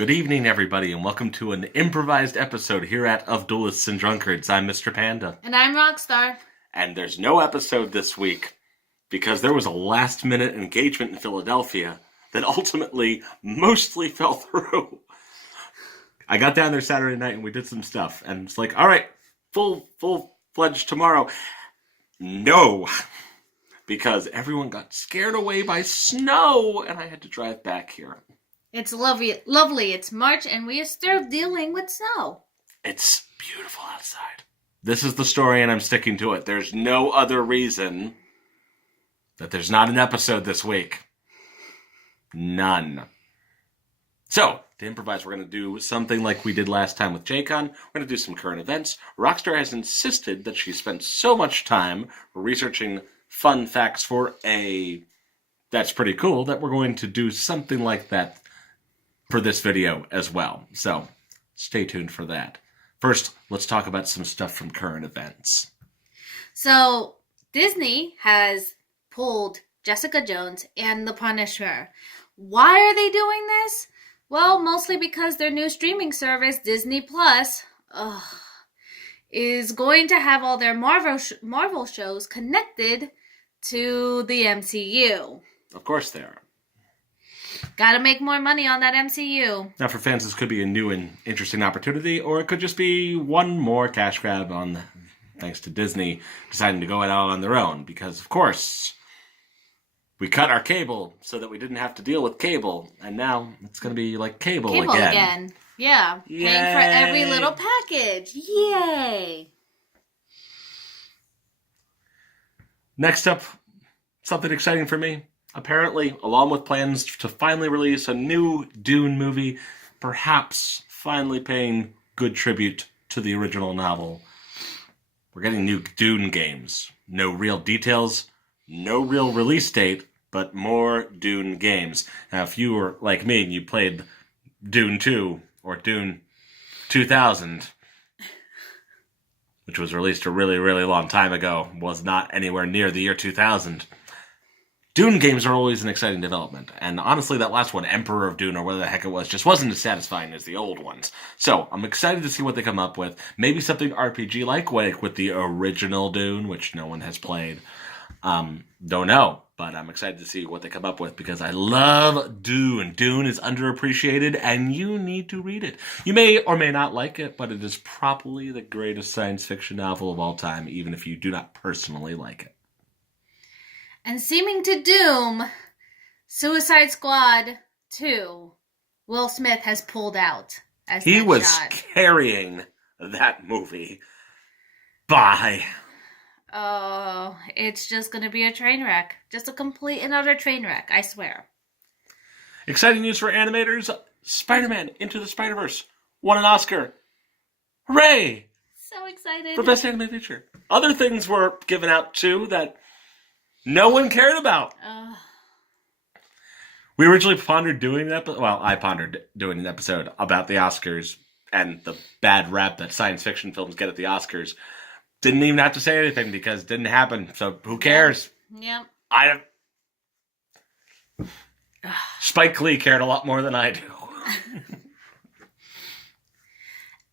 Good evening, everybody, and welcome to an improvised episode here at Of Duelists and Drunkards. I'm Mr. Panda. And I'm Rockstar. And there's no episode this week because there was a last-minute engagement in Philadelphia that ultimately mostly fell through. I got down there Saturday night and we did some stuff, and it's like, all right, full-fledged tomorrow. No, because everyone got scared away by snow, and I had to drive back here. It's lovely. It's March, and we are still dealing with snow. It's beautiful outside. This is the story, and I'm sticking to it. There's no other reason that there's not an episode this week. None. So, to improvise, we're going to do something like we did last time with JCon. We're going to do some current events. Rockstar has insisted that she spent so much time researching fun facts for That's pretty cool, that we're going to do something like that for this video as well. So, stay tuned for that. First, let's talk about some stuff from current events. So, Disney has pulled Jessica Jones and The Punisher. Why are they doing this? Well, mostly because their new streaming service, Disney Plus, is going to have all their Marvel shows connected to the MCU. Of course they are. Gotta make more money on that MCU. Now, for fans, this could be a new and interesting opportunity, or it could just be one more cash grab thanks to Disney deciding to go it out on their own. Because, of course, we cut our cable so that we didn't have to deal with cable, and now it's going to be like cable again. Yeah, Yay. Paying for every little package. Yay! Next up, something exciting for me. Apparently, along with plans to finally release a new Dune movie, perhaps finally paying good tribute to the original novel, we're getting new Dune games. No real details, no real release date, but more Dune games. Now, if you were like me and you played Dune 2 or Dune 2000, which was released a really, really long time ago, was not anywhere near the year 2000, Dune games are always an exciting development, and honestly, that last one, Emperor of Dune, or whatever the heck it was, just wasn't as satisfying as the old ones. So, I'm excited to see what they come up with. Maybe something RPG-like, like with the original Dune, which no one has played. Don't know, but I'm excited to see what they come up with, because I love Dune. Dune is underappreciated, and you need to read it. You may or may not like it, but it is probably the greatest science fiction novel of all time, even if you do not personally like it. And seeming to doom Suicide Squad 2, Will Smith has pulled out as He was Deadshot. carrying that movie. Bye. Oh, it's just going to be a train wreck. Just a complete and utter train wreck, I swear. Exciting news for animators. Spider-Man Into the Spider-Verse won an Oscar. Hooray! So excited. For Best Animated Feature. Other things were given out, too, that no one cared about. We originally pondered doing an episode. Well, I pondered doing an episode about the Oscars and the bad rap that science fiction films get at the Oscars. Didn't even have to say anything because it didn't happen. So who cares? Yep. I don't. Spike Lee cared a lot more than I do.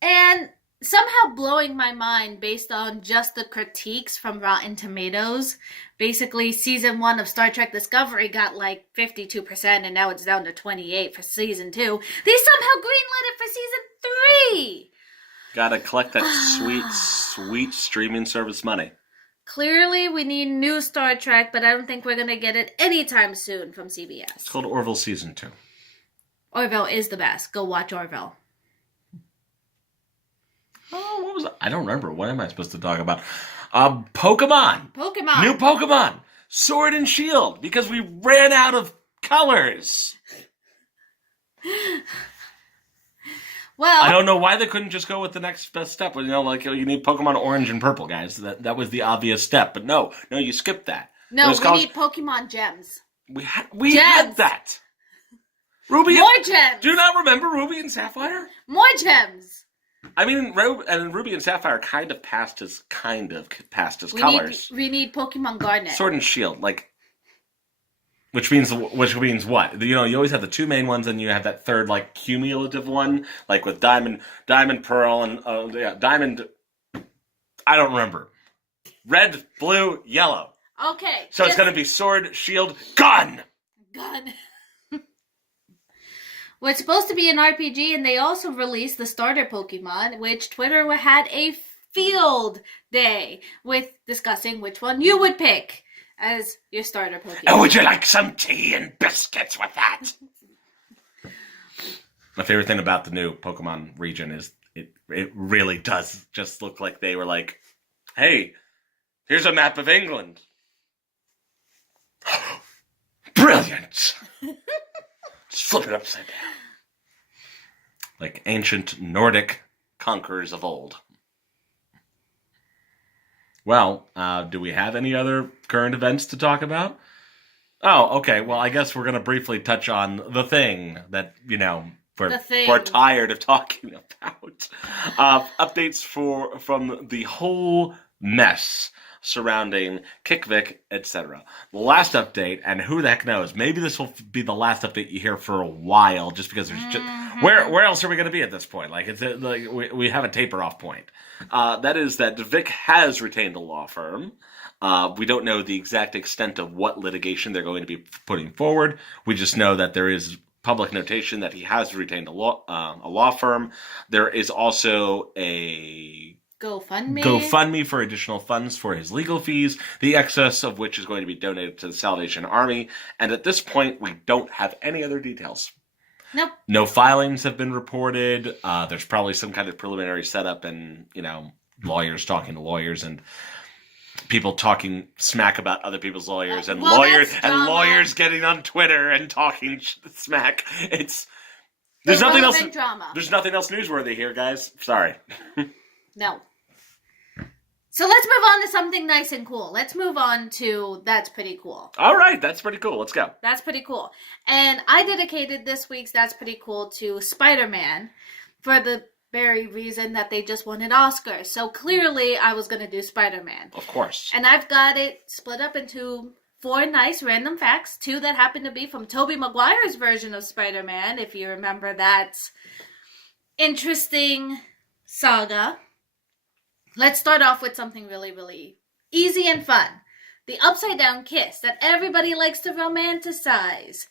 And somehow blowing my mind based on just the critiques from Rotten Tomatoes. Basically, season 1 of Star Trek Discovery got like 52%, and now it's down to 28% for season 2. They somehow greenlit it for season 3! Gotta collect that sweet streaming service money. Clearly, we need new Star Trek, but I don't think we're gonna get it anytime soon from CBS. It's called Orville Season 2. Orville is the best. Go watch Orville. Oh, what was that? I don't remember. What am I supposed to talk about? Pokemon. New Pokemon. Sword and Shield. Because we ran out of colors. Well, I don't know why they couldn't just go with the next best step. You know, like you need Pokemon Orange and Purple, guys. That was the obvious step. But no, you skipped that. No, we need Pokemon Gems. We had that. Ruby. More gems. Do you not remember Ruby and Sapphire? More gems. I mean, Ruby and Sapphire kind of passed as colors. We need Pokemon Garnet. Sword and Shield, like Which means what? You always have the two main ones, and you have that third, like, cumulative one, like with diamond, pearl, and diamond. I don't remember. Red, blue, yellow. Okay. So it's going to be sword, shield, gun. Gun. Well, it's supposed to be an RPG, and they also released the starter Pokemon, which Twitter had a field day with discussing which one you would pick as your starter Pokemon. And would you like some tea and biscuits with that? My favorite thing about the new Pokemon region is it really does just look like they were like, hey, here's a map of England. Brilliant! Just flip it upside down. Like ancient Nordic conquerors of old. Well, do we have any other current events to talk about? Oh, okay. Well, I guess we're going to briefly touch on the thing that, we're tired of talking about. Updates from the whole mess surrounding Kickvick, etc. The last update, and who the heck knows, maybe this will be the last update you hear for a while, just because there's just where else are we going to be at this point? Like it's like we have a taper off point. That is that Vic has retained a law firm. We don't know the exact extent of what litigation they're going to be putting forward. We just know that there is public notation that he has retained a law firm. There is also a GoFundMe for additional funds for his legal fees, the excess of which is going to be donated to the Salvation Army. And at this point, we don't have any other details. Nope. No filings have been reported. There's probably some kind of preliminary setup and, lawyers talking to lawyers and people talking smack about other people's lawyers and lawyers getting on Twitter and talking smack. There's nothing else. Drama. There's nothing else newsworthy here, guys. Sorry. No. So let's move on to something nice and cool. Let's move on to That's Pretty Cool. All right, That's Pretty Cool. Let's go. That's Pretty Cool. And I dedicated this week's That's Pretty Cool to Spider-Man for the very reason that they just won an Oscar. So clearly I was going to do Spider-Man. Of course. And I've got it split up into 4 nice random facts. 2 that happen to be from Tobey Maguire's version of Spider-Man, if you remember that interesting saga. Let's start off with something really, really easy and fun. The upside down kiss that everybody likes to romanticize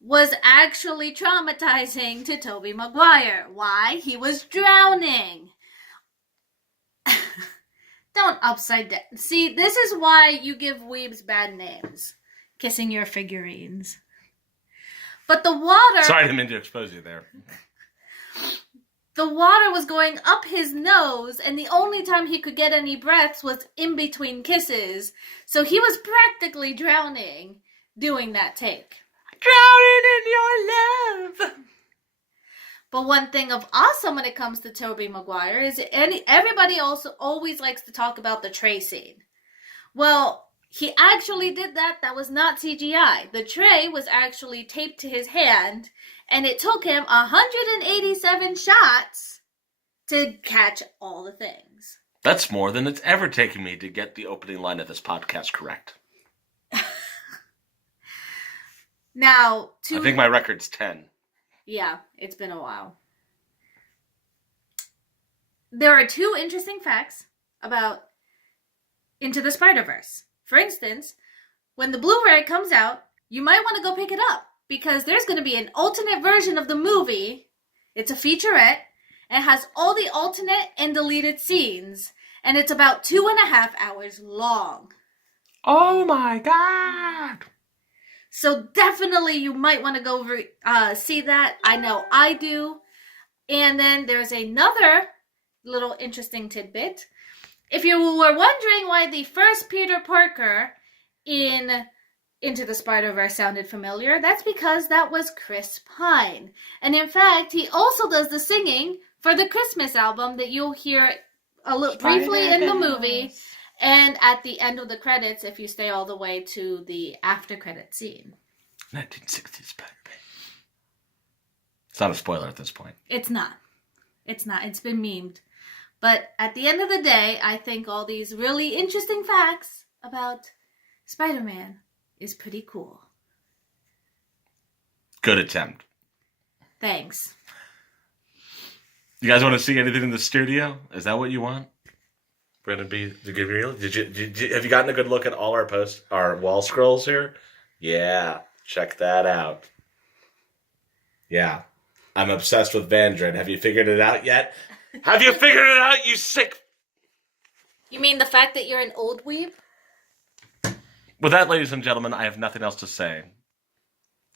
was actually traumatizing to Tobey Maguire. Why? He was drowning. Don't upside down. See, this is why you give weebs bad names. Kissing your figurines. But the water... Sorry, I didn't mean to expose you there. The water was going up his nose, and the only time he could get any breaths was in between kisses. So he was practically drowning doing that take. Drowning in your love. But one thing of awesome when it comes to Tobey Maguire is everybody also always likes to talk about the tray scene. Well, he actually did that. That was not CGI. The tray was actually taped to his hand, and it took him 187 shots to catch all the things. That's more than it's ever taken me to get the opening line of this podcast correct. Now, I think my record's 10. Yeah, it's been a while. There are 2 interesting facts about Into the Spider-Verse. For instance, when the Blu-ray comes out, you might want to go pick it up because there's going to be an alternate version of the movie. It's a featurette. It has all the alternate and deleted scenes, and it's about 2.5 hours long. Oh my God! So definitely you might want to go see that. I know I do. And then there's another little interesting tidbit. If you were wondering why the first Peter Parker in Into the Spider-Verse sounded familiar, that's because that was Chris Pine. And in fact, he also does the singing for the Christmas album that you'll hear briefly in the movie. And at the end of the credits, if you stay all the way to the after credit scene. 1960s Spider-Man. It's not a spoiler at this point. It's not. It's not. It's been memed. But at the end of the day, I think all these really interesting facts about Spider-Man is pretty cool. Good attempt. Thanks. You guys want to see anything in the studio? Is that what you want? Brandon B, did you have you gotten a good look at all our wall scrolls here? Yeah, check that out. Yeah, I'm obsessed with Vandrin. Have you figured it out yet? Have you figured it out, you sick? You mean the fact that you're an old weeb? With that, ladies and gentlemen, I have nothing else to say.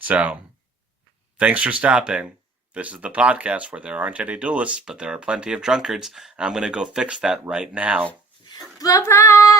So, thanks for stopping. This is the podcast where there aren't any duelists, but there are plenty of drunkards. And I'm going to go fix that right now. Bye-bye!